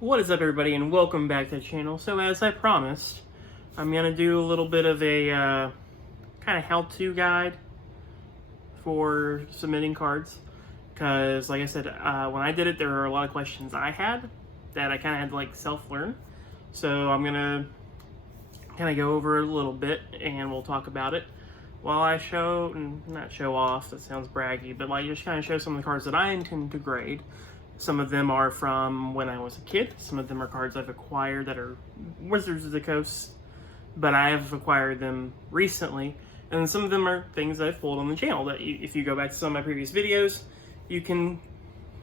What is up, everybody, and welcome back to the channel. So as I promised, I'm going to do a little bit of a kind of how-to guide for submitting cards, because like I said, when I did it, there were a lot of questions I had that I kind of had to like self-learn. So I'm going to kind of go over it a little bit and we'll talk about it while I not show off, that sounds braggy, but like just kind of show some of the cards that I intend to grade. Some of them are from when I was a kid. Some of them are cards I've acquired that are Wizards of the Coast, but I have acquired them recently. And some of them are things that I've pulled on the channel that if you go back to some of my previous videos, you can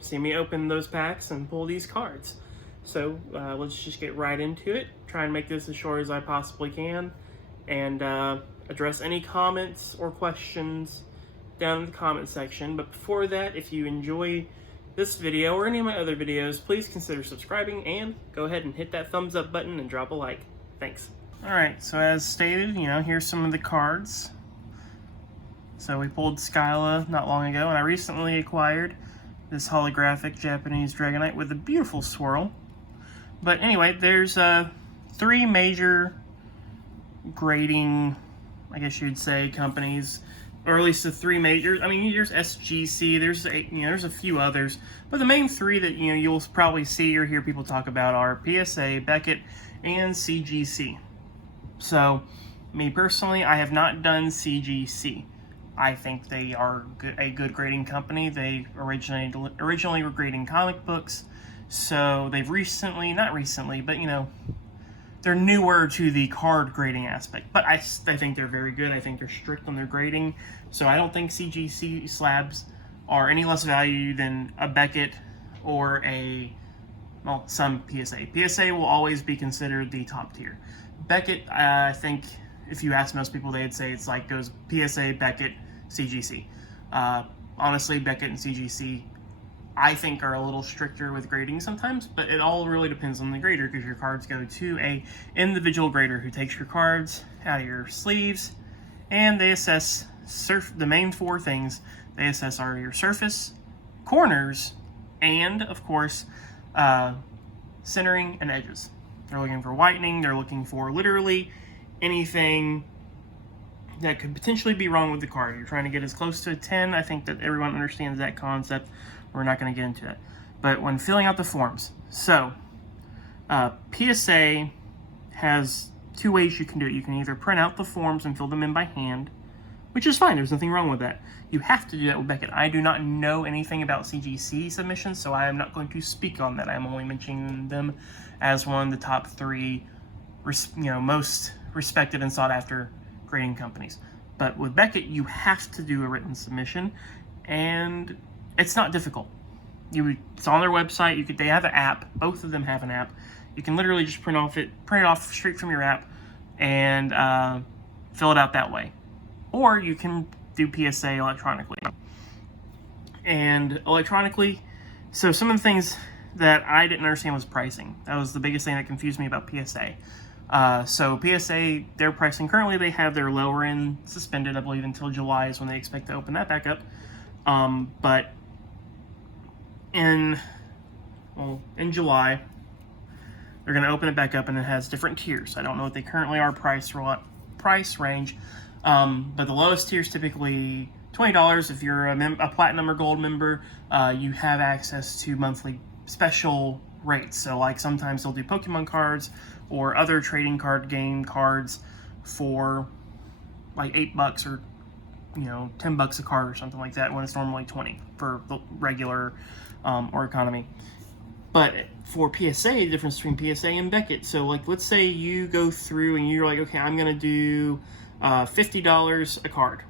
see me open those packs and pull these cards. So let's just get right into it. Try and make this as short as I possibly can, and address any comments or questions down in the comment section. But before that, if you enjoy this video or any of my other videos, please consider subscribing and go ahead and hit that thumbs up button and drop a like. Thanks. Alright, so as stated, here's some of the cards. So we pulled Skyla not long ago, and I recently acquired this holographic Japanese Dragonite with a beautiful swirl. But anyway, there's three major grading, I guess you'd say, companies, or at least the three majors. I mean, there's SGC, there's a few others, but the main three that you'll probably see or hear people talk about are PSA, Beckett, and CGC. So, me personally, I have not done CGC. I think they are a good grading company. They originally were grading comic books, so they've not recently, but they're newer to the card grading aspect, but I think they're very good. I think they're strict on their grading, so I don't think CGC slabs are any less value than a Beckett or some PSA. PSA will always be considered the top tier. Beckett, I think if you ask most people, they'd say it's like goes PSA, Beckett, CGC. Honestly, Beckett and CGC, I think, are a little stricter with grading sometimes, but it all really depends on the grader, because your cards go to a individual grader who takes your cards out of your sleeves, and they assess the main four things they assess are your surface, corners, and of course centering and edges. They're looking for whitening. They're looking for literally anything that could potentially be wrong with the card. You're trying to get as close to a 10. I think that everyone understands that concept. We're not going to get into that. But when filling out the forms, so PSA has two ways you can do it. You can either print out the forms and fill them in by hand, which is fine. There's nothing wrong with that. You have to do that with Beckett. I do not know anything about CGC submissions, so I am not going to speak on that. I'm only mentioning them as one of the top three, most respected and sought after grading companies. But with Beckett, you have to do a written submission, and it's not difficult. It's on their website. They have an app. Both of them have an app. You can literally just print it off straight from your app and fill it out that way. Or you can do PSA electronically. And electronically, so some of the things that I didn't understand was pricing. That was the biggest thing that confused me about PSA. So PSA, their pricing, currently they have their lower end suspended, I believe, until July is when they expect to open that back up. But in July, they're going to open it back up, and it has different tiers. I don't know what they currently are price range, but the lowest tier is typically $20. If you're a platinum or gold member, you have access to monthly special rates. So like sometimes they'll do Pokemon cards or other trading card game cards for like $8 or $10 a card or something like that, when it's normally $20 for the regular or economy. But for PSA, the difference between PSA and Beckett, so like let's say you go through and you're like, okay, I'm gonna do $50 a card,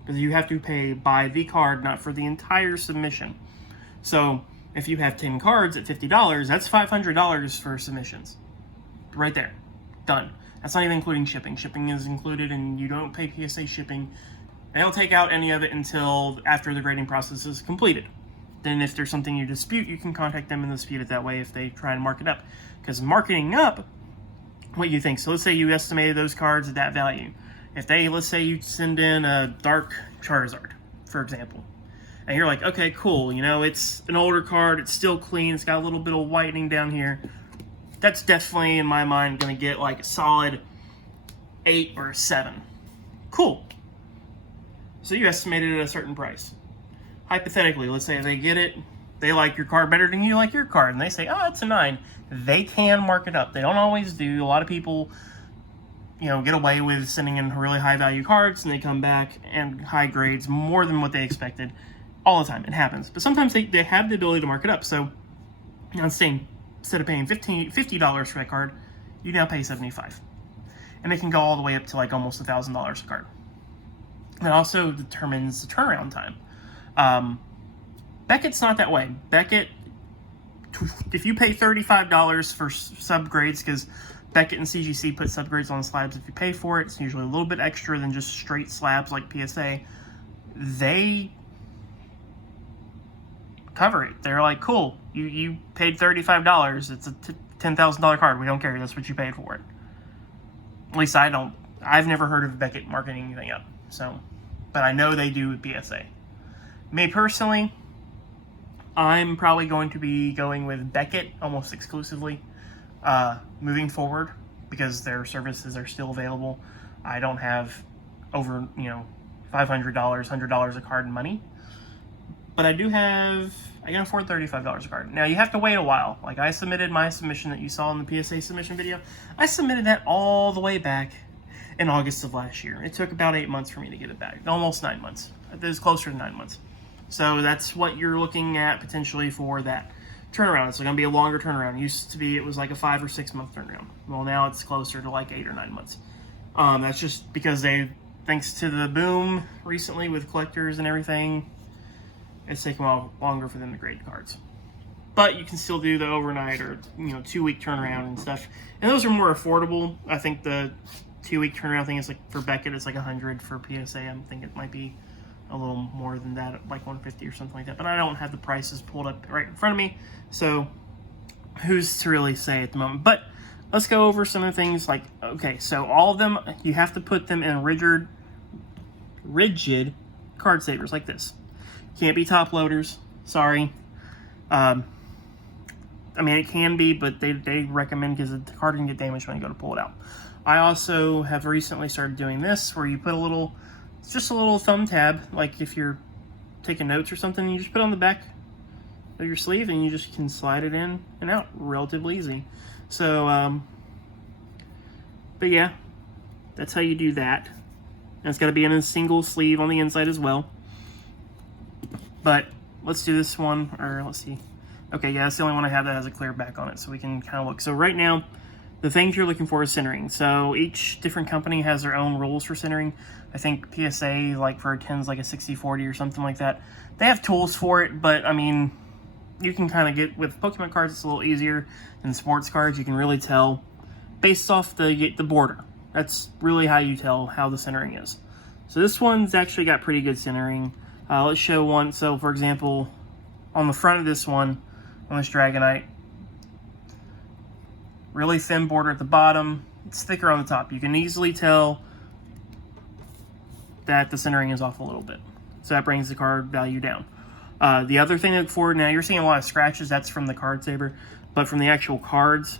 because you have to pay by the card, not for the entire submission. So if you have 10 cards at $50, that's $500 for submissions right there, done. That's not even including shipping. Shipping is included, and you don't pay PSA shipping. They don't take out any of it until after the grading process is completed. Then if there's something you dispute, you can contact them and dispute it that way if they try and mark it up. Because marking up what you think. So let's say you estimated those cards at that value. Let's say you send in a Dark Charizard, for example. And you're like, okay, cool, it's an older card, it's still clean, it's got a little bit of whitening down here. that's definitely, in my mind, going to get like a solid 8 or a 7. Cool. So you estimated it at a certain price. Hypothetically, let's say they get it, they like your card better than you like your card, and they say, oh, it's a 9. They can mark it up. They don't always do. A lot of people, you know, get away with sending in really high value cards, and they come back and high grades more than what they expected. All the time, it happens. But sometimes they have the ability to mark it up. So, you know, instead of paying $50 for that card, you now pay $75. And it can go all the way up to like almost $1,000 a card. It also determines the turnaround time. Beckett's not that way. Beckett, if you pay $35 for subgrades, because Beckett and CGC put subgrades on slabs, if you pay for it, it's usually a little bit extra than just straight slabs like PSA. They cover it. They're like, cool, you paid $35. It's a $10,000 card. We don't care. That's what you paid for it. At least I don't. I've never heard of Beckett marketing anything up. So, but I know they do with PSA. Me personally, I'm probably going to be going with Beckett almost exclusively moving forward, because their services are still available. I don't have over, you know, $500, $100 a card in money. But I can afford $35 a card. Now, you have to wait a while. Like, I submitted my submission that you saw in the PSA submission video. I submitted that all the way back in August of last year. It took about 8 months for me to get it back. Almost 9 months. It was closer to 9 months. So that's what you're looking at potentially for that turnaround. It's going to be a longer turnaround. It used to be, it was like a 5 or 6 month turnaround. Well, now it's closer to like 8 or 9 months. That's just because thanks to the boom recently with collectors and everything, it's taking a while longer for them to grade cards. But you can still do the overnight or, you know, 2-week turnaround and stuff. And those are more affordable. I think the 2-week turnaround thing is like, for Beckett, it's like 100. For PSA, I think it might be a little more than that, like 150 or something like that. But I don't have the prices pulled up right in front of me, so who's to really say at the moment. But let's go over some of the things. Like, okay, so all of them, you have to put them in rigid card savers like this. Can't be top loaders. Sorry. I mean, it can be, but they recommend, because the card can get damaged when you go to pull it out. I also have recently started doing this, where you put it's just a little thumb tab, like if you're taking notes or something, you just put it on the back of your sleeve, and you just can slide it in and out relatively easy. So, but yeah, that's how you do that. And it's got to be in a single sleeve on the inside as well. But let's do this one, or let's see. Okay, yeah, that's the only one I have that has a clear back on it, so we can kind of look. So right now, the things you're looking for is centering. So each different company has their own rules for centering. I think PSA, like for a 10's like a 60-40 or something like that. They have tools for it, but I mean, you can kind of get, with Pokemon cards, it's a little easier than sports cards. You can really tell based off the border. That's really how you tell how the centering is. So this one's actually got pretty good centering. Let's show one. So for example, on the front of this one, on this Dragonite, really thin border at the bottom, it's thicker on the top. You can easily tell that the centering is off a little bit. So that brings the card value down. The other thing to look for, now you're seeing a lot of scratches, that's from the card saver, but from the actual cards,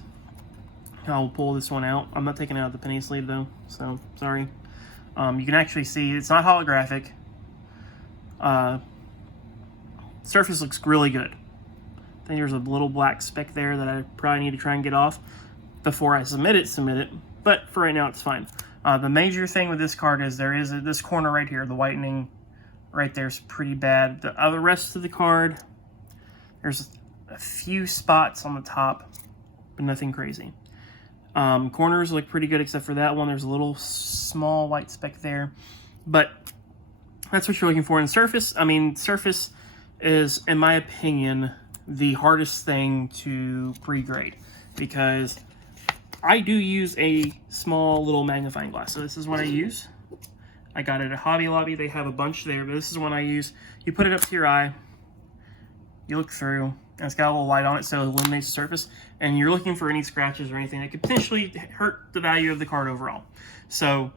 I'll pull this one out. I'm not taking it out of the penny sleeve though, so sorry. You can actually see it's not holographic. Surface looks really good. I think there's a little black speck there that I probably need to try and get off before I submit it, but for right now it's fine. The major thing with this card is there is this corner right here, the whitening right there is pretty bad. The other rest of the card, there's a few spots on the top, but nothing crazy. Corners look pretty good except for that one. There's a little small white speck there, but that's what you're looking for. In surface, I mean, surface is, in my opinion, the hardest thing to pre-grade, because I do use a small little magnifying glass. So this is what I use. I got it at Hobby Lobby. They have a bunch there, but this is one I use. You put it up to your eye, you look through, and it's got a little light on it, so it illuminates the surface, and you're looking for any scratches or anything that could potentially hurt the value of the card overall. So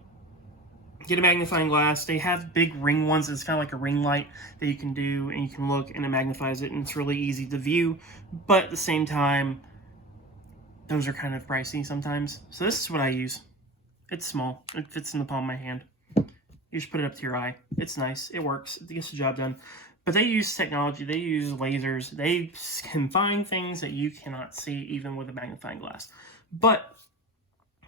get a magnifying glass. They have big ring ones. It's kind of like a ring light that you can do, and you can look, and it magnifies it, and it's really easy to view. But at the same time, those are kind of pricey sometimes. So this is what I use. It's small. It fits in the palm of my hand. You just put it up to your eye. It's nice. It works. It gets the job done. But they use technology. They use lasers. They can find things that you cannot see even with a magnifying glass. But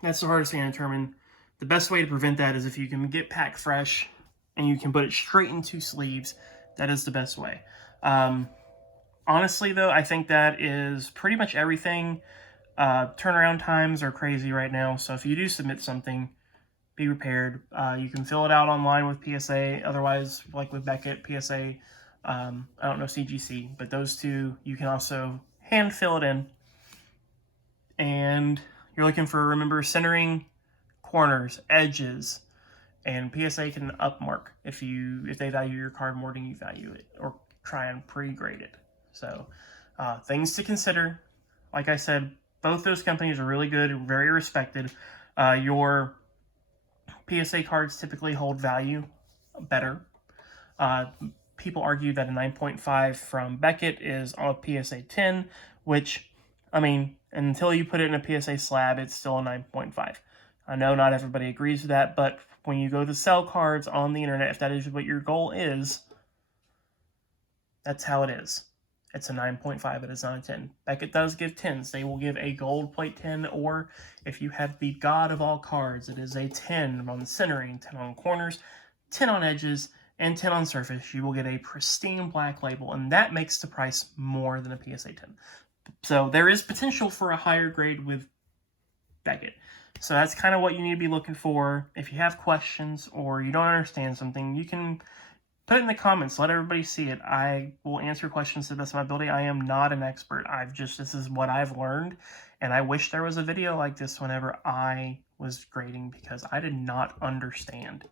that's the hardest thing to determine. The best way to prevent that is if you can get packed fresh and you can put it straight into sleeves. That is the best way. Honestly, though, I think that is pretty much everything. Turnaround times are crazy right now. So if you do submit something, be prepared. You can fill it out online with PSA. Otherwise, like with Beckett, PSA, I don't know CGC, but those two, you can also hand fill it in. And you're looking for, remember, centering, corners, edges, and PSA can upmark if they value your card more than you value it, or try and pre-grade it. So things to consider. Like I said, both those companies are really good, very respected. Your PSA cards typically hold value better. People argue that a 9.5 from Beckett is a PSA 10, which, I mean, until you put it in a PSA slab, it's still a 9.5. I know not everybody agrees with that, but when you go to sell cards on the internet, if that is what your goal is, that's how it is. It's a 9.5, it is not a 10. Beckett does give 10s. They will give a gold plate 10, or if you have the god of all cards, it is a 10 on centering, 10 on corners, 10 on edges, and 10 on surface. You will get a pristine black label, and that makes the price more than a PSA 10. So there is potential for a higher grade with Beckett. So that's kind of what you need to be looking for. If you have questions or you don't understand something, you can put it in the comments. Let everybody see it. I will answer questions to the best of my ability. I am not an expert. This is what I've learned. And I wish there was a video like this whenever I was grading, because I did not understand.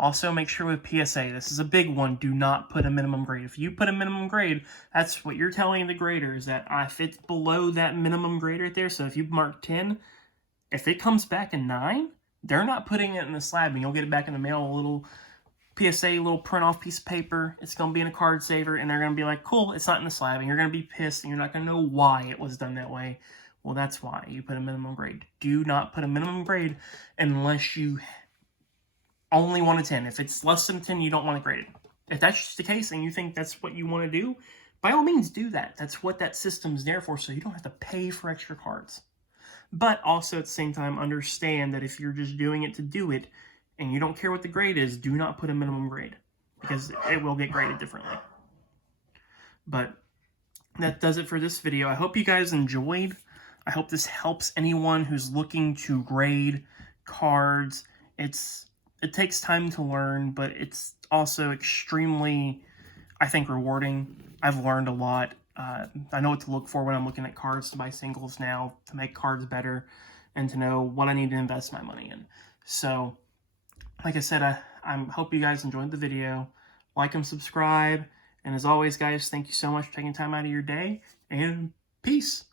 Also, make sure with PSA, this is a big one, do not put a minimum grade. If you put a minimum grade, that's what you're telling the grader, is that if it's below that minimum grade right there, so if you mark 10, if it comes back a 9, they're not putting it in the slab, and you'll get it back in the mail, a little PSA, little print-off piece of paper. It's going to be in a card saver, and they're going to be like, cool, it's not in the slab, and you're going to be pissed, and you're not going to know why it was done that way. Well, that's why you put a minimum grade. Do not put a minimum grade unless you only want a 10. If it's less than 10, you don't want to grade it. If that's just the case and you think that's what you want to do, by all means do that. That's what that system's there for, so you don't have to pay for extra cards. But also at the same time, understand that if you're just doing it to do it and you don't care what the grade is, do not put a minimum grade, because it will get graded differently. But that does it for this video. I hope you guys enjoyed. I hope this helps anyone who's looking to grade cards. It takes time to learn, but it's also extremely, I think, rewarding. I've learned a lot. I know what to look for when I'm looking at cards to buy singles now, to make cards better, and to know what I need to invest my money in. So, like I said, I hope you guys enjoyed the video. Like and subscribe. And as always, guys, thank you so much for taking time out of your day. And peace.